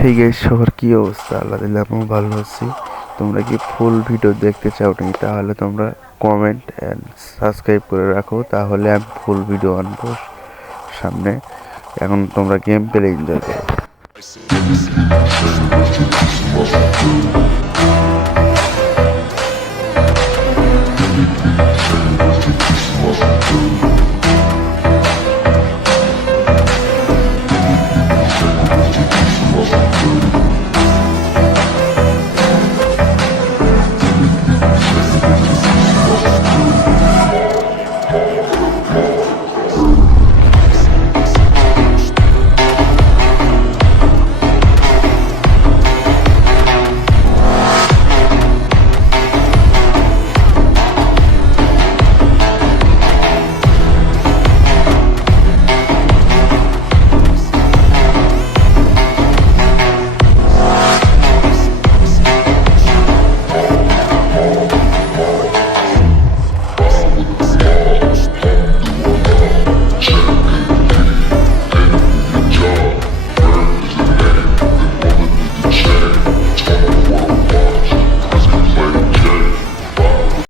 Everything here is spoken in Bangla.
হেই গাইস, সবার কি অবস্থা? আল্লাহ দিলে আমি ভালো আছি। তোমরা কি ফুল ভিডিও দেখতে চাও নাকি? তাহলে তোমরা কমেন্ট অ্যান্ড সাবস্ক্রাইব করে রাখো, তাহলে আমি ফুল ভিডিও আনবো সামনে। এখন তোমরা গেম প্লে এনজয় করো।